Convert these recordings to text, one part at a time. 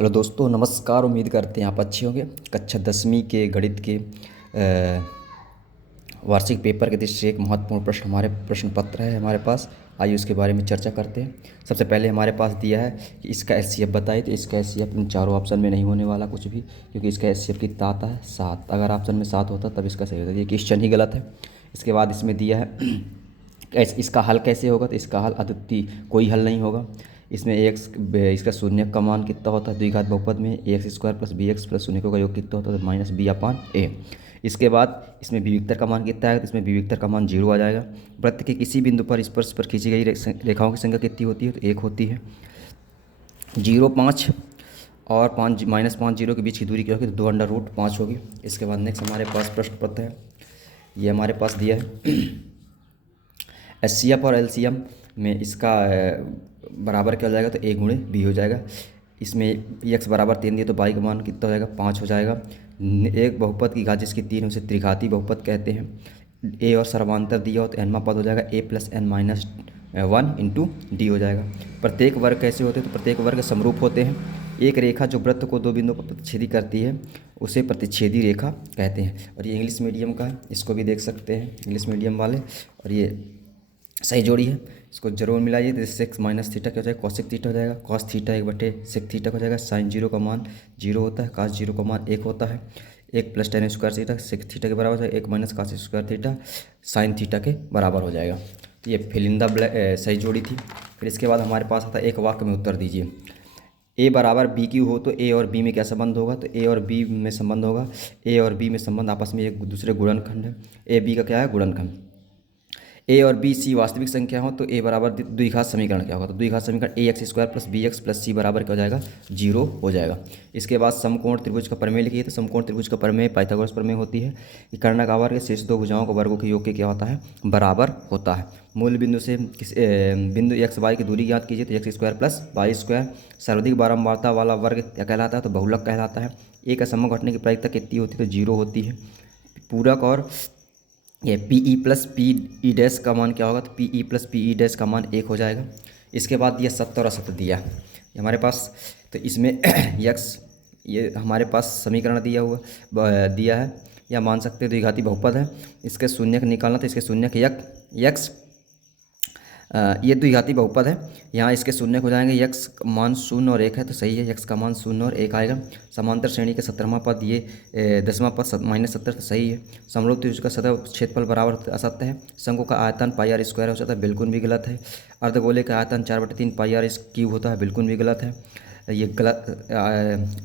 Hello दोस्तों, नमस्कार। उम्मीद करते हैं आप अच्छे होंगे। कक्षा 10वीं के गणित के वार्षिक पेपर के दृष्टि से एक महत्वपूर्ण प्रश्न हमारे प्रश्न पत्र है हमारे पास। आइए उसके बारे में चर्चा करते हैं। सबसे पहले हमारे पास दिया है कि इसका एचसीएफ बताइए। तो इसका एचसीएफ इन चारों ऑप्शन में नहीं होने वाला कुछ भी, क्योंकि इसका एचसीएफ कितना आता है 7। अगर ऑप्शन में 7 होता तब इसका सही होता। ये क्वेश्चन ही गलत है। इसके बाद इसमें दिया है इसका हल कैसे होगा। तो इसका हल अद्वितीय कोई हल नहीं होगा। इसमें एक्स इसका शून्य का मान कितना होता है द्विघात बहुपद में x square plus b x plus शून्य का योग कितना होता है माइनस बी अपान ए। इसके बाद इसमें बी वेक्टर का मान कितना है। तो इसमें बी वेक्टर का मान 0 आ जाएगा। वृत्त के किसी बिंदु पर स्पर्श पर खींची गई रेखाओं की संख्या कितनी होती है। तो 1 होती है। 0 5 और 5 -5 0 के बीच की दूरी क्या होगी। तो 2√5 होगी। इसके बाद नेक्स्ट हमारे पास प्रश्न पत्र है। ये हमारे पास दिया है एचसीएफ और एलसीएम में इसका बराबर क्या हो जाएगा। तो ए गुणे बी हो जाएगा। इसमें एक्स बराबर 3 दिए तो वाई का मान कितना हो जाएगा 5 हो जाएगा। एक बहुपद की घात जिसकी 3 उसे त्रिघाती बहुपद कहते हैं। ए और सर्वांतर दिया हो तो एनवा पद हो जाएगा a + n-1 इंटू डी हो जाएगा। प्रत्येक वर्ग कैसे होते हैं। तो प्रत्येक वर्ग समरूप होते हैं। एक रेखा जो वृत्त को दो बिंदुओं पर प्रतिच्छेदी करती है उसे प्रतिच्छेदी रेखा कहते हैं। और ये इंग्लिश मीडियम का है, इसको भी देख सकते हैं इंग्लिश मीडियम वाले। और ये सही जोड़ी है, इसको जरूर मिलाइए। तो सेक्स माइनस थीटा क्या हो जाएगा कॉसिक थीटा हो जाएगा। कॉस थीटा 1/सेक थीटा हो जाएगा। साइन 0 का मान 0 होता है। कास 0 का मान 1 होता है। 1 + tan square theta sec theta के बराबर हो जाएगा। 1 - cos square theta sine theta के बराबर हो जाएगा। तो ये फिलिंदा सही जोड़ी थी। फिर इसके बाद हमारे पास आता है एक वाक्य में उत्तर दीजिए। ए बराबर बी क्यू हो तो ए और बी में क्या संबंध होगा। तो ए और बी में संबंध होगा। ए और बी में संबंध आपस में एक दूसरे गुणनखंड है। ए बी का क्या है गुणनखंड। ए और बी सी वास्तविक संख्या हो तो ए बराबर द्विघात समीकरण क्या होगा। तो द्विघात समीकरण ax² + bx + c बराबर क्या हो जाएगा 0 हो जाएगा। इसके बाद समकोण त्रिभुज का प्रमेय लिखिए। तो समकोण त्रिभुज का प्रमेय पाइथागोरस प्रमेय होती है कि कर्णक आवर के शीर्ष दो भुजाओं को वर्गों के योग के क्या होता है बराबर होता है। मूल बिंदु से बिंदु एक्स वाई की दूरी ज्ञात कीजिए। तो x² + y²। सर्वाधिक बारंबारता वाला वर्ग क्या कहलाता है। तो बहुलक कहलाता है। ए का समूह घटने की प्रायिकता कितनी होती है। तो 0 होती है। पूरक और ये PE + PE' का मान क्या होगा। तो PE + PE' का मान 1 हो जाएगा। इसके बाद ये 70 और 80 दिया है हमारे पास। तो इसमें यक्स ये हमारे पास समीकरण दिया है या मान सकते हैं द्विघाती बहुपद है। इसके शून्य निकालना। तो इसके शून्य यक्स ये द्विघाती बहुपद है। यहाँ इसके शून्य हो जाएंगे। यक्स का मान 0 और 1 है तो सही है। यक्स का मान 0 और 1 आएगा। समांतर श्रेणी के 17वां पद ये 10वां पद -70 तो सही है। समरूप त्रिभुज का सतह क्षेत्रफल बराबर असत्य है। शंकु का आयतन πr² हो जाता है बिल्कुल भी गलत है। अर्धगोले का आयतन 4/3 πr³ होता है बिल्कुल भी गलत है। ये गलत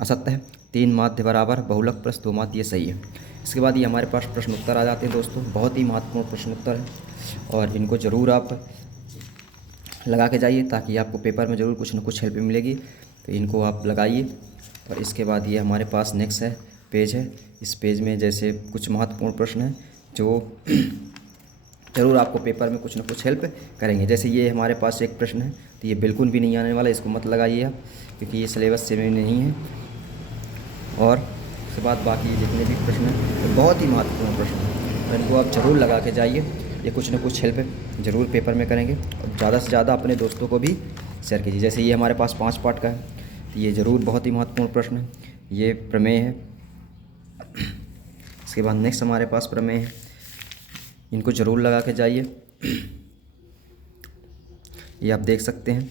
असत्य है। 3 माध्य बराबर बहुलक + 2 माध्य ये सही है। इसके बाद ये हमारे पास प्रश्न उत्तर आ जाते हैं दोस्तों। बहुत ही महत्वपूर्ण प्रश्न उत्तर है और इनको ज़रूर आप लगा के जाइए ताकि आपको पेपर में ज़रूर कुछ ना कुछ हेल्प मिलेगी। तो इनको आप लगाइए। और इसके बाद ये हमारे पास नेक्स्ट है पेज है। इस पेज में जैसे कुछ महत्वपूर्ण प्रश्न हैं जो ज़रूर आपको पेपर में कुछ ना कुछ हेल्प करेंगे। जैसे ये हमारे पास एक प्रश्न है तो ये बिल्कुल भी नहीं आने वाला, इसको मत लगाइए आप क्योंकि ये सिलेबस से में नहीं है। और उसके बाद बाकी जितने भी प्रश्न हैं तो बहुत ही महत्वपूर्ण प्रश्न हैं तो इनको आप ज़रूर लगा के जाइए। ये कुछ ना कुछ हेल्प ज़रूर पेपर में करेंगे। और ज़्यादा से ज़्यादा अपने दोस्तों को भी शेयर कीजिए। जैसे ये हमारे पास 5 पार्ट का है तो ये ज़रूर बहुत ही महत्वपूर्ण प्रश्न है। ये प्रमेय है। इसके बाद नेक्स्ट हमारे पास प्रमेय है, इनको ज़रूर लगा के जाइए। ये आप देख सकते हैं।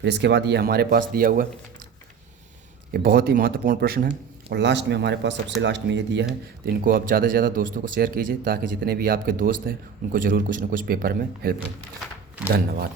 फिर इसके बाद ये हमारे पास दिया हुआ ये बहुत ही महत्वपूर्ण प्रश्न है। और लास्ट में हमारे पास सबसे लास्ट में ये दिया है तो इनको आप ज़्यादा से ज़्यादा दोस्तों को शेयर कीजिए ताकि जितने भी आपके दोस्त हैं उनको ज़रूर कुछ ना कुछ पेपर में हेल्प हो। धन्यवाद।